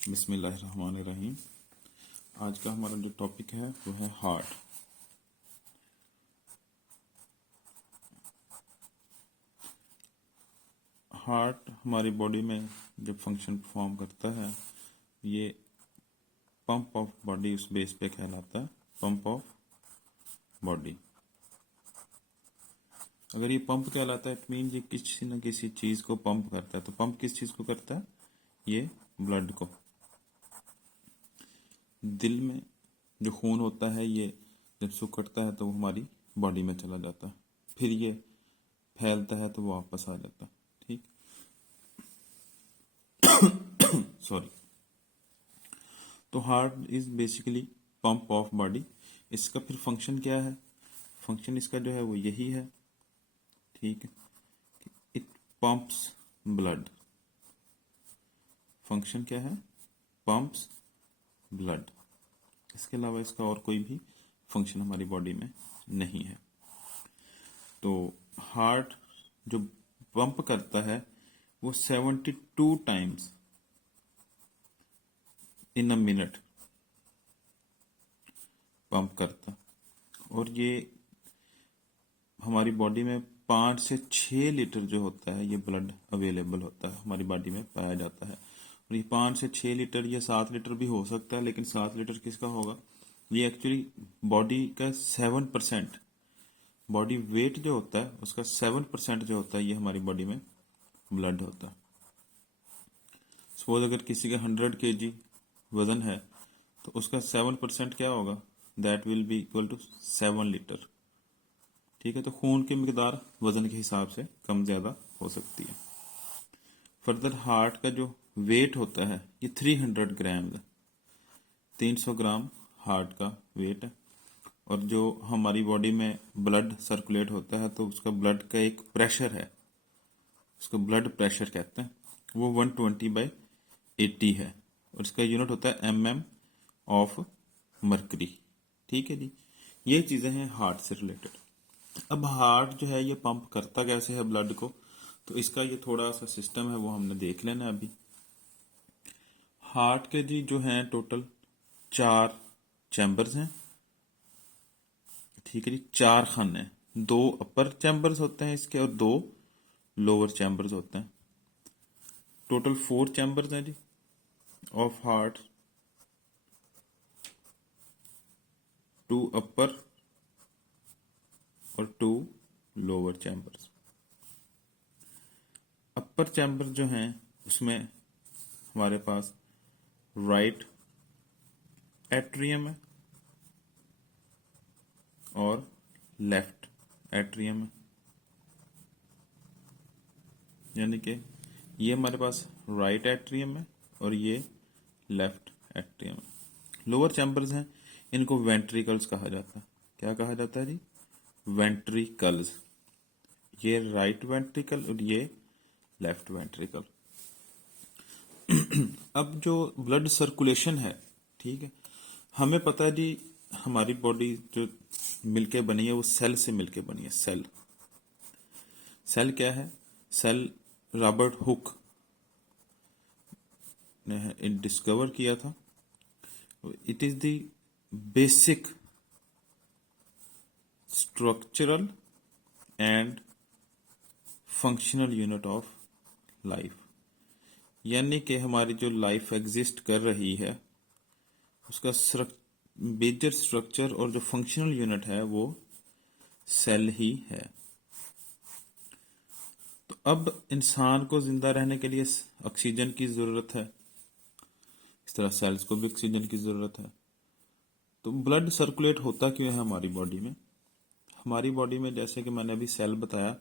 बिस्मिल्लाहिर्रहमानिर्रहीम। आज का हमारा जो टॉपिक है वो है हार्ट। हार्ट हमारी बॉडी में जब फंक्शन परफॉर्म करता है, ये पंप ऑफ बॉडी उस बेस पे कहलाता है, पंप ऑफ बॉडी। अगर ये पंप कहलाता है इट मीन ये किसी न किसी चीज को पंप करता है। तो पंप किस चीज को करता है? ये ब्लड को। दिल में जो खून होता है ये जब सुकड़ता है तो वो हमारी बॉडी में चला जाता है, फिर ये फैलता है तो वो वापस आ जाता है। ठीक, सॉरी। तो heart is basically pump of body. इसका फिर फंक्शन क्या है? फंक्शन इसका जो है वो यही है, ठीक है। It pumps blood. फंक्शन क्या है? Pumps blood. इसके अलावा इसका और कोई भी फंक्शन हमारी बॉडी में नहीं है। तो हार्ट जो पंप करता है वो 72 times in a minute pump करता, और ये हमारी बॉडी में 5 से 6 लीटर जो होता है ये ब्लड अवेलेबल होता है, हमारी बॉडी में पाया जाता है। और ये 5 से 6 लीटर या 7 लीटर भी हो सकता है, लेकिन 7 लीटर किसका होगा? ये एक्चुअली बॉडी का 7%, बॉडी वेट जो होता है उसका 7% जो होता है ये हमारी बॉडी में ब्लड होता है। सपोज अगर किसी का 100 kg वजन है तो उसका 7% क्या होगा? That will be equal to 7 litre. ठीक है, तो खून की मिकदार वजन के हिसाब से कम ज्यादा हो सकती है। फर्दर हार्ट का जो वेट होता है ये 300 ग्राम है, 300 ग्राम हार्ट का वेट है। और जो हमारी बॉडी में ब्लड सर्कुलेट होता है तो उसका ब्लड का एक प्रेशर है, उसको ब्लड प्रेशर कहते हैं, वो 120/80 है, और इसका यूनिट होता है mm ऑफ मरकरी। ठीक है जी, ये चीजें हैं हार्ट से रिलेटेड। अब हार्ट जो है ये पंप करता कैसे है ब्लड को, तो इसका ये थोड़ा सा सिस्टम है वो हमने देख लेना है अभी। हार्ट के जी जो हैं टोटल 4 चैम्बर्स हैं, ठीक है जी, 4 खाने हैं। 2 अपर चैम्बर्स होते हैं इसके और 2 लोअर चैम्बर्स होते हैं। टोटल 4 चैम्बर्स हैं जी ऑफ हार्ट, 2 अपर और 2 लोअर चैम्बर्स। अपर चैम्बर जो हैं उसमें हमारे पास राइट एट्रियम है और लेफ्ट एट्रियम है, यानी कि ये हमारे पास राइट एट्रियम है और ये लेफ्ट एट्रियम है। लोअर चैम्बर्स हैं, इनको वेंट्रिकल्स कहा जाता है। क्या कहा जाता है जी? वेंट्रिकल्स। ये राइट वेंट्रिकल और ये लेफ्ट वेंट्रिकल। अब जो ब्लड सर्कुलेशन है, ठीक है, हमें पता है जी हमारी बॉडी जो मिलके बनी है वो सेल से मिलके बनी है। सेल, सेल क्या है? सेल रॉबर्ट हुक ने डिस्कवर किया था। It is the basic structural and functional unit of life, यानी कि हमारी जो लाइफ एग्जिस्ट कर रही है उसका मेजर स्ट्रक्चर और जो फंक्शनल यूनिट है वो सेल ही है। तो अब इंसान को जिंदा रहने के लिए ऑक्सीजन की जरूरत है, इस तरह सेल्स को भी ऑक्सीजन की जरूरत है। तो ब्लड सर्कुलेट होता क्यों है हमारी बॉडी में? हमारी बॉडी में जैसे कि मैंने अभी सेल बताया,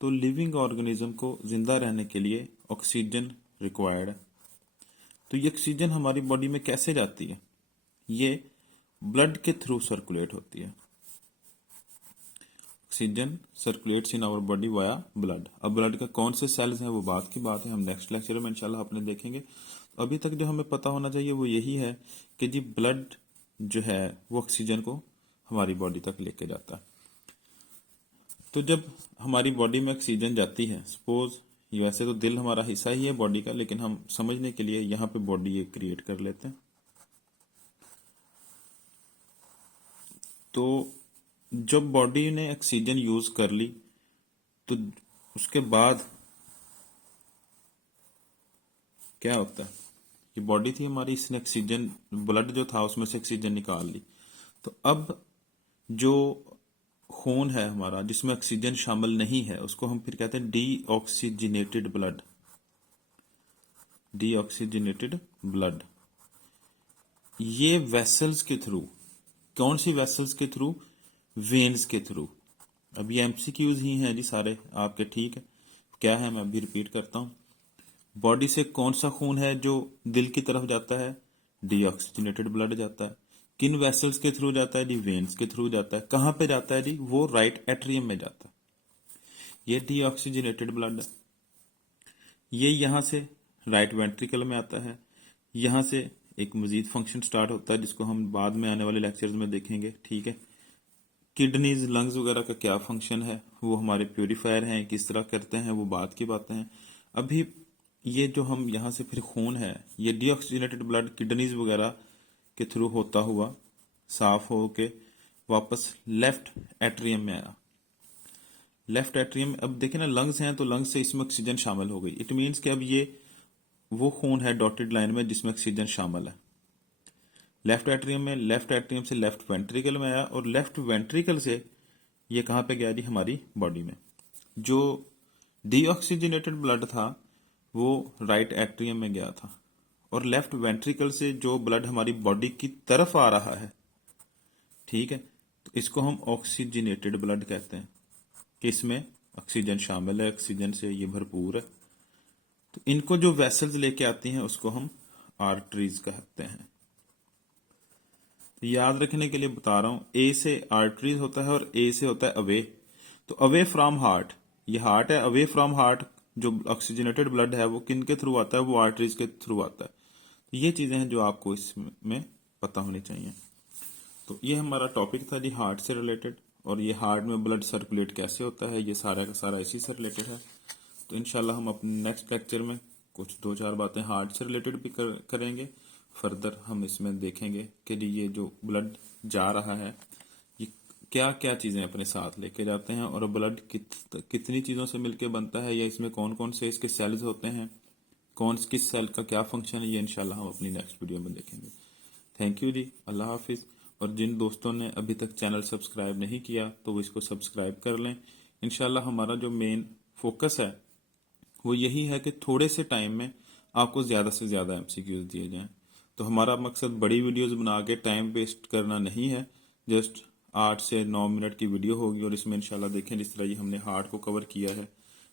तो लिविंग ऑर्गेनिज्म को जिंदा रहने के लिए ऑक्सीजन रिक्वायर्ड है। तो ये ऑक्सीजन हमारी बॉडी में कैसे जाती है? ये ब्लड के थ्रू सर्कुलेट होती है। Oxygen circulates in our body via blood. अब ब्लड का कौन से सेल्स हैं वो बात की बात है, हम नेक्स्ट लेक्चर में इंशाल्लाह अपने देखेंगे। अभी तक जो हमें पता होना चाहिए वो यही है कि जी ब्लड जो है वो ऑक्सीजन को हमारी बॉडी तक लेके जाता है। तो जब हमारी बॉडी में ऑक्सीजन जाती है, सपोज ये वैसे तो दिल हमारा हिस्सा ही है बॉडी का, लेकिन हम समझने के लिए यहाँ पे बॉडी एक क्रिएट कर लेते हैं। तो जब बॉडी ने ऑक्सीजन यूज कर ली तो उसके बाद क्या होता है, ये बॉडी थी हमारी, इसने ऑक्सीजन, ब्लड जो था उसमें से ऑक्सीजन निकाल ली। तो अब जो खून है हमारा जिसमें ऑक्सीजन शामिल नहीं है उसको हम फिर कहते हैं डीऑक्सीजनेटेड ब्लड। डीऑक्सीजनेटेड ब्लड ये वेसल्स के थ्रू, कौन सी वेसल्स के थ्रू? वेन्स के थ्रू। अब ये एमसीक्यूज ही हैं जी सारे आपके, ठीक है। क्या है मैं अभी रिपीट करता हूं। बॉडी से कौन सा खून है जो दिल की तरफ जाता है? डीऑक्सीजनेटेड ब्लड जाता है। किन वेसल्स के थ्रू जाता है जी? वेन्स के थ्रू जाता है। कहां पे जाता है जी? वो राइट एट्रियम में जाता है। ये डीऑक्सीजनेटेड ब्लड है। ये यहां से राइट वेंट्रिकल में आता है। यहां से एक मजीद फंक्शन स्टार्ट होता है जिसको हम बाद में आने वाले लेक्चर्स में देखेंगे, ठीक है। किडनीज, लंग्स वगैरह का क्या फंक्शन है, वो हमारे प्योरीफायर हैं, किस तरह करते हैं, वो बात की बातें हैं। अभी ये जो हम यहाँ से फिर खून है, ये डीऑक्सीजनेटेड ब्लड किडनीज वगैरह के थ्रू होता हुआ साफ हो के वापस लेफ्ट एट्रियम में आया। लेफ्ट एट्रियम, अब देखें ना, लंग्स हैं तो लंग्स से इसमें ऑक्सीजन शामिल हो गई। इट मीन्स कि अब ये वो खून है डॉटेड लाइन में जिसमें ऑक्सीजन शामिल है। लेफ्ट एट्रियम में, लेफ्ट एट्रियम से लेफ्ट वेंट्रिकल में आया और लेफ्ट वेंट्रिकल से ये कहां पे गया जी? हमारी बॉडी में। जो डीऑक्सीजनेटेड ब्लड था वो राइट एट्रियम में गया था और लेफ्ट वेंट्रिकल से जो ब्लड हमारी बॉडी की तरफ आ रहा है, ठीक है, तो इसको हम ऑक्सीजनेटेड ब्लड कहते हैं कि इसमें ऑक्सीजन शामिल है, ऑक्सीजन से ये भरपूर है। तो इनको जो वेसल्स लेके आती हैं उसको हम आर्टरीज कहते हैं। याद रखने के लिए बता रहा हूं, ए से आर्टरीज होता है और ए से होता है अवे। तो अवे फ्रॉम हार्ट, ये हार्ट है, अवे फ्रॉम हार्ट जो ऑक्सीजनेटेड ब्लड है वो किन के थ्रू आता है? वो आर्टरीज के थ्रू आता है। तो ये चीजें हैं जो आपको इसमें पता होनी चाहिए। तो ये हमारा टॉपिक था जी हार्ट से रिलेटेड, और ये हार्ट में ब्लड सर्कुलेट कैसे होता है, ये सारा का सारा इसी से रिलेटेड है। तो इंशाल्लाह हम अपने नेक्स्ट लेक्चर में कुछ 2-4 बातें हार्ट से रिलेटेड भी करेंगे। फर्दर हम इसमें देखेंगे कि ये जो ब्लड जा रहा है ये क्या क्या चीज़ें अपने साथ लेके जाते हैं और ब्लड कितनी चीज़ों से मिलके बनता है, या इसमें कौन कौन से इसके सेल्स होते हैं, किस सेल का क्या फंक्शन है, ये इंशाल्लाह हम अपनी नेक्स्ट वीडियो में देखेंगे। थैंक यू जी, अल्लाह हाफिज़। और जिन दोस्तों ने अभी तक चैनल सब्सक्राइब नहीं किया तो वो इसको सब्सक्राइब कर लें। इंशाल्लाह हमारा जो मेन फोकस है वो यही है कि थोड़े से टाइम में आपको ज़्यादा से ज़्यादा एमसीक्यूज दिए जाएं। तो हमारा मकसद बड़ी वीडियोस बना के टाइम वेस्ट करना नहीं है। जस्ट 8 से 9 मिनट की वीडियो होगी और इसमें इंशाल्लाह देखें जिस तरह ये हमने हार्ट को कवर किया है,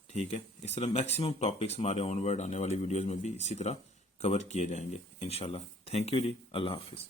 ठीक है, इस तरह मैक्सिमम टॉपिक्स हमारे ऑनवर्ड आने वाली वीडियोस में भी इसी तरह कवर किए जाएंगे इंशाल्लाह। थैंक यू जी, अल्लाह हाफिज़।